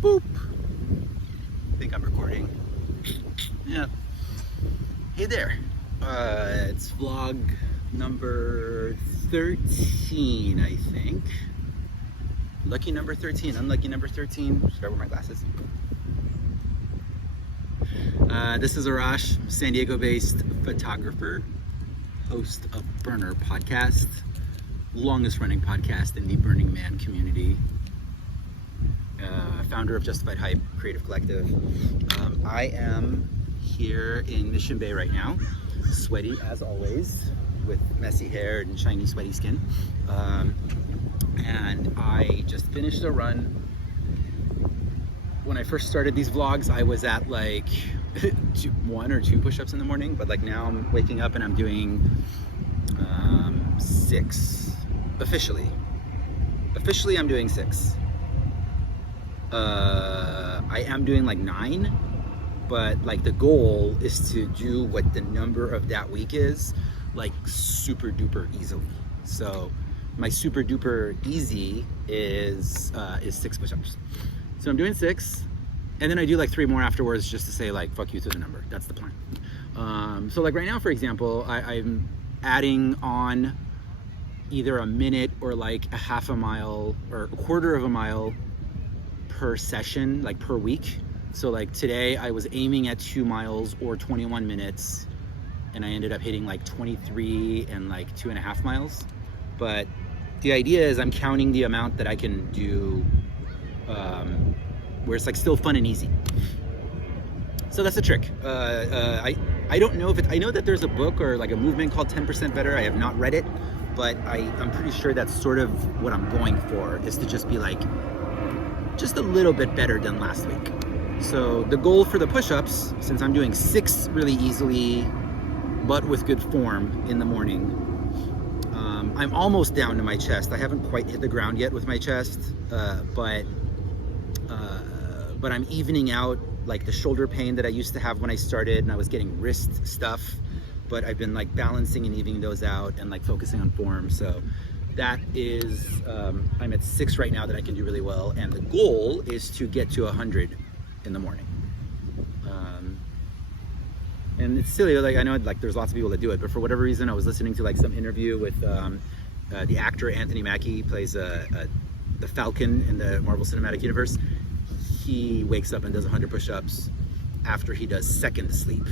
Boop. I think I'm recording. Yeah. Hey there. It's vlog number 13, I think. Lucky number 13, unlucky number 13. Should I wear my glasses? This is Arash, San Diego-based photographer, host of Burner Podcast, longest running podcast in the Burning Man community. Founder of Justified Hype Creative Collective. I am here in Mission Bay right now, sweaty as always, with messy hair and shiny sweaty skin. And I just finished a run. When I first started these vlogs, I was at like 1 or 2 push-ups in the morning, but like now I'm waking up and I'm doing 6 officially. Officially, I'm doing 6. I am doing like 9, but like the goal is to do what the number of that week is, like super duper easily. So my super duper easy is 6 push-ups. So I'm doing 6, and then I do like 3 more afterwards just to say like fuck you to the number. That's the plan. So like right now, for example, I'm adding on either a minute or like a half a mile or a quarter of a mile per session, like per week. So like today I was aiming at 2 miles or 21 minutes, and I ended up hitting like 23 and like 2.5 miles. But the idea is I'm counting the amount that I can do where it's like still fun and easy. So that's the trick. I don't know if I know that there's a book or like a movement called 10% Better. I have not read it, but I'm pretty sure that's sort of what I'm going for, is to just be like just a little bit better than last week. So the goal for the push-ups, since I'm doing 6 really easily but with good form in the morning, I'm almost down to my chest. I haven't quite hit the ground yet with my chest, but I'm evening out like the shoulder pain that I used to have when I started, and I was getting wrist stuff, but I've been like balancing and evening those out and like focusing on form. So that is, I'm at 6 right now that I can do really well, and the goal is to get to 100 in the morning. And it's silly, like I know like there's lots of people that do it, but for whatever reason I was listening to like some interview with the actor Anthony Mackie. He plays the Falcon in the Marvel Cinematic Universe. He wakes up and does 100 push-ups after he does second sleep,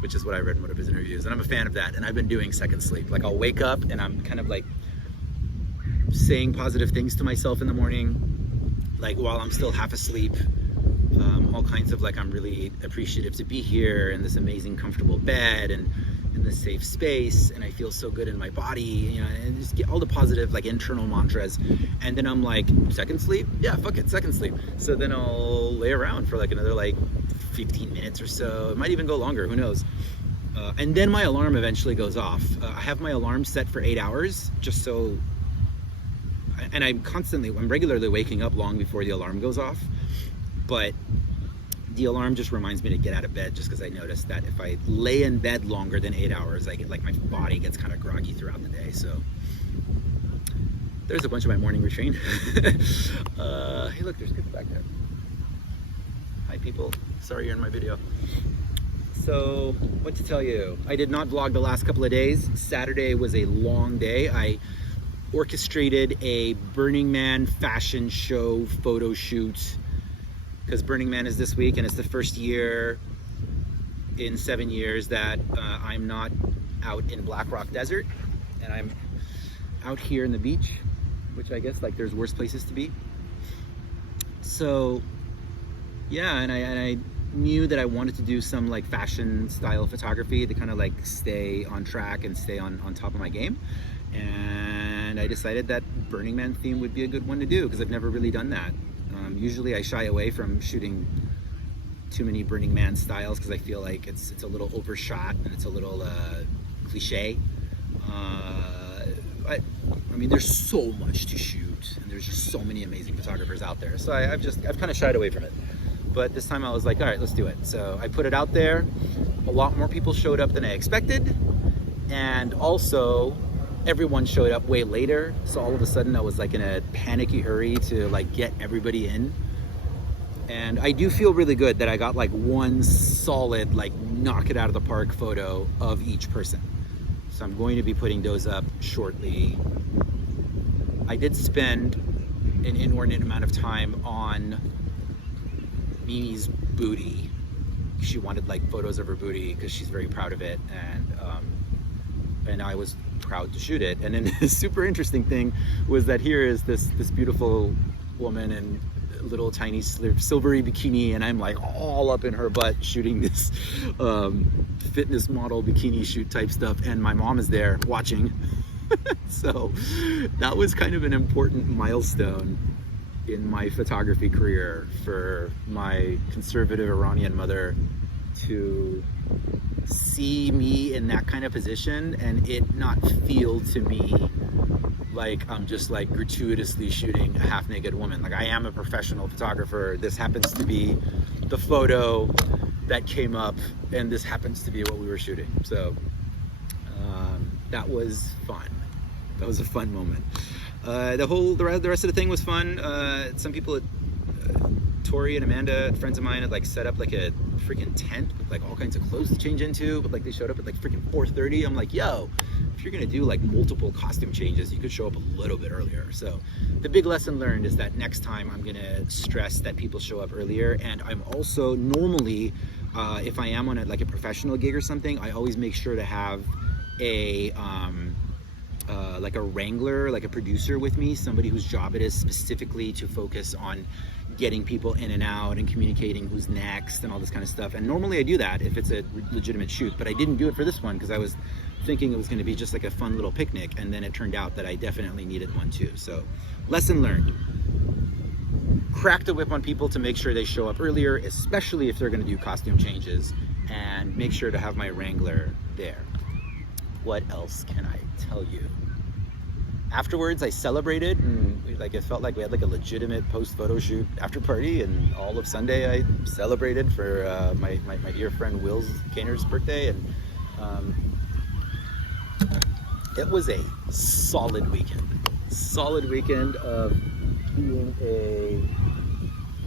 which is what I read in one of his interviews, and I'm a fan of that. And I've been doing second sleep. Like I'll wake up and I'm kind of like saying positive things to myself in the morning, like while I'm still half asleep. All kinds of like, I'm really appreciative to be here in this amazing comfortable bed and in this safe space, and I feel so good in my body, you know, and just get all the positive like internal mantras. And then I'm like, second sleep? Yeah, fuck it, second sleep. So then I'll lay around for like another like 15 minutes or so. It might even go longer, who knows? And then my alarm eventually goes off. I have my alarm set for 8 hours, just so, and I'm regularly waking up long before the alarm goes off. But the alarm just reminds me to get out of bed, just because I noticed that if I lay in bed longer than 8 hours, I get like my body gets kind of groggy throughout the day. So there's a bunch of my morning routine. Hey look, there's people back there. Hi people, sorry you're in my video. So what to tell you, I did not vlog the last couple of days. Saturday was a long day. I orchestrated a Burning Man fashion show photo shoot, because Burning Man is this week, and it's the first year in 7 years that I'm not out in Black Rock Desert, and I'm out here in the beach, which I guess like there's worse places to be. So yeah, and I knew that I wanted to do some like fashion style photography to kind of like stay on track and stay on top of my game. And I decided that Burning Man theme would be a good one to do, because I've never really done that. Usually I shy away from shooting too many Burning Man styles, because I feel like it's a little overshot and it's a little cliche. I mean, there's so much to shoot, and there's just so many amazing photographers out there. So I've kind of shied away from it. But this time I was like, all right, let's do it. So I put it out there. A lot more people showed up than I expected, and also everyone showed up way later, so all of a sudden I was like in a panicky hurry to like get everybody in. And I do feel really good that I got like one solid, like knock it out of the park photo of each person. So I'm going to be putting those up shortly. I did spend an inordinate amount of time on Mimi's booty. She wanted like photos of her booty because she's very proud of it, and I was proud to shoot it. And then the super interesting thing was that here is this beautiful woman in a little tiny silvery bikini, and I'm like all up in her butt shooting this fitness model bikini shoot type stuff, and my mom is there watching. So that was kind of an important milestone in my photography career for my conservative Iranian mother to see me in that kind of position and it not feel to me like I'm just like gratuitously shooting a half-naked woman. Like, I am a professional photographer. This happens to be the photo that came up, and this happens to be what we were shooting. So that was fun. That was a fun moment. The rest of the thing was fun. Some people, Tori and Amanda, friends of mine, had like set up like a freaking tent with like all kinds of clothes to change into, but like they showed up at like freaking 4:30. I'm like, yo, if you're gonna do like multiple costume changes, you could show up a little bit earlier. So the big lesson learned is that next time I'm gonna stress that people show up earlier. And I'm also normally, if I am on a professional gig or something, I always make sure to have a like a wrangler, like a producer with me, somebody whose job it is specifically to focus on getting people in and out and communicating who's next and all this kind of stuff. And normally I do that if it's a legitimate shoot, but I didn't do it for this one because I was thinking it was going to be just like a fun little picnic, and then it turned out that I definitely needed one too. So lesson learned. Crack the whip on people to make sure they show up earlier, especially if they're going to do costume changes, and make sure to have my wrangler there. What else can I tell you? Afterwards, I celebrated, and it felt like we had like a legitimate post-photo shoot after party, and all of Sunday I celebrated for my dear friend Will's Kainer's birthday, and it was a solid weekend of being a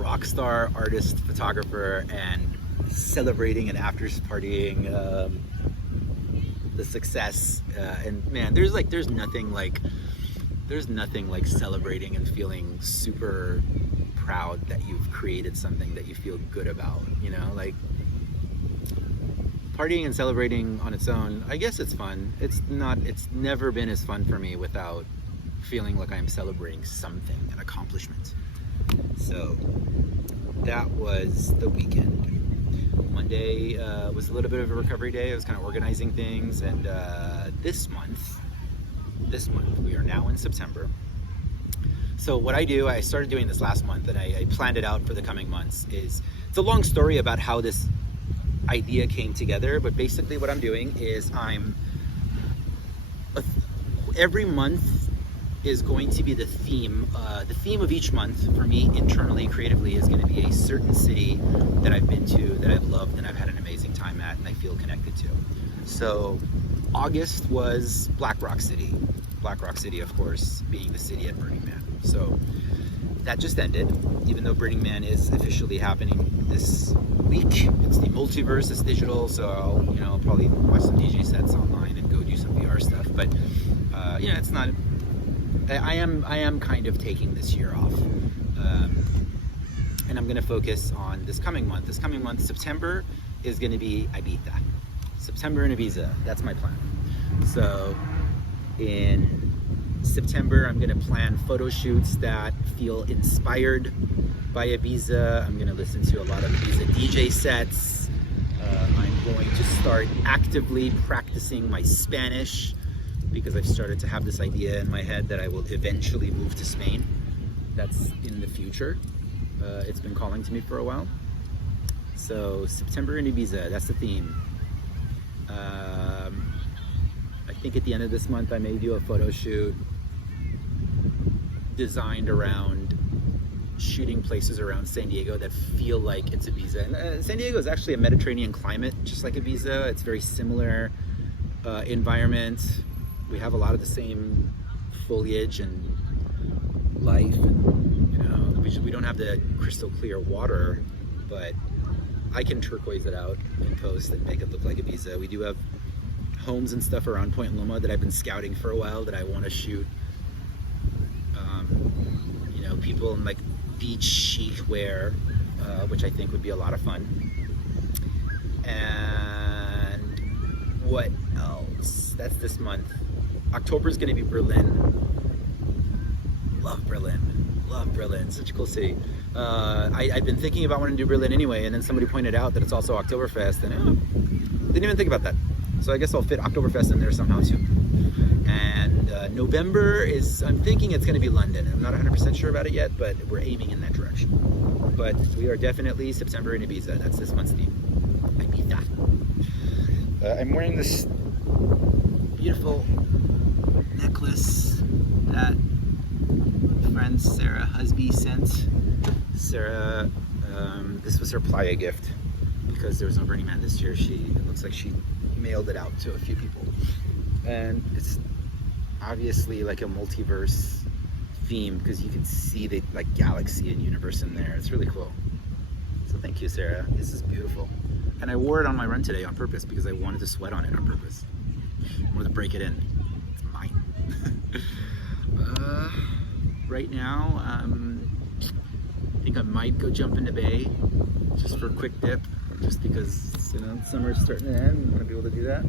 rock star artist photographer and celebrating and after partying the success, and man, there's nothing like celebrating and feeling super proud that you've created something that you feel good about, you know? Like, partying and celebrating on its own, I guess it's fun. It's never been as fun for me without feeling like I'm celebrating something, an accomplishment. So that was the weekend. Monday was a little bit of a recovery day. I was kind of organizing things, and this month, we are now in September. So what I do, I started doing this last month, and I planned it out for the coming months. It's a long story about how this idea came together, but basically what I'm doing is every month is going to be the theme. The theme of each month for me internally, creatively, is going to be a certain city that I've been to, that I've loved, and I've had an amazing time at, and I feel connected to. So August was Black Rock City. Black Rock City, of course, being the city at Burning Man. So that just ended, even though Burning Man is officially happening this week. It's the multiverse, it's digital, so I'll probably watch some DJ sets online and go do some VR stuff. But it's not. I am kind of taking this year off, and I'm going to focus on this coming month. This coming month, September, is going to be Ibiza. September in Ibiza. That's my plan. So in September, I'm going to plan photo shoots that feel inspired by Ibiza. I'm going to listen to a lot of Ibiza DJ sets. I'm going to start actively practicing my Spanish, because I've started to have this idea in my head that I will eventually move to Spain. That's in the future. It's been calling to me for a while. So September in Ibiza, that's the theme. I think at the end of this month I may do a photo shoot designed around shooting places around San Diego that feel like it's Ibiza. And San Diego is actually a Mediterranean climate, just like Ibiza. It's very similar environment. We have a lot of the same foliage and life, and we don't have the crystal clear water, but I can turquoise it out in post and make it look like Ibiza. We do have homes and stuff around Point Loma that I've been scouting for a while that I want to shoot. You know, people in like beach chic wear, which I think would be a lot of fun. And what else? That's this month. October is going to be Berlin. Love Berlin. Love Berlin. Such a cool city. I've been thinking about wanting to do Berlin anyway, and then somebody pointed out that it's also Oktoberfest, and didn't even think about that. So I guess I'll fit Oktoberfest in there somehow too. And November is, I'm thinking it's going to be London. I'm not 100% sure about it yet, but we're aiming in that direction. But we are definitely September in Ibiza. That's this month's theme. Ibiza. I'm wearing this beautiful necklace that friend Sarah Husby sent. Sarah, this was her Playa gift because there was no Burning Man this year. It looks like she mailed it out to a few people. And it's obviously like a multiverse theme because you can see the like galaxy and universe in there. It's really cool. So thank you, Sarah. This is beautiful. And I wore it on my run today on purpose because I wanted to sweat on it on purpose. I wanted to break it in. It's mine. Right now, I think I might go jump in the bay just for a quick dip, just because, you know, summer's starting to end. I want to be able to do that.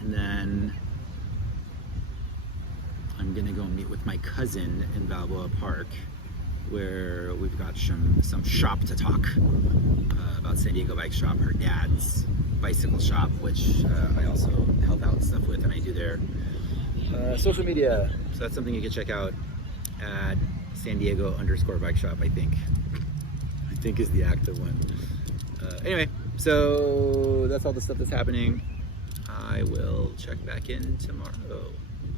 And then I'm gonna go meet with my cousin in Balboa Park, where we've got some shop to talk about San Diego Bike Shop, her dad's bicycle shop, which I also help out stuff with, and I do their social media. So that's something you can check out at San Diego_bike shop, I think is the active one. Anyway, so that's all the stuff that's happening. I will check back in tomorrow.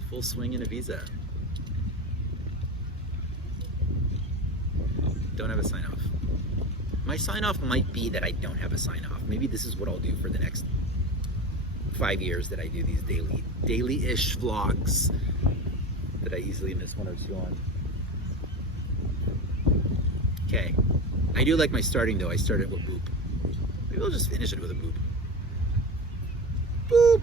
Full swing in Ibiza. Don't have a sign off. My sign off might be that I don't have a sign off. Maybe this is what I'll do for the next 5 years, that I do these daily-ish vlogs that I easily miss one or two on. Okay. I do like my starting though. I started with boop. Maybe I'll just finish it with a boop. Boop!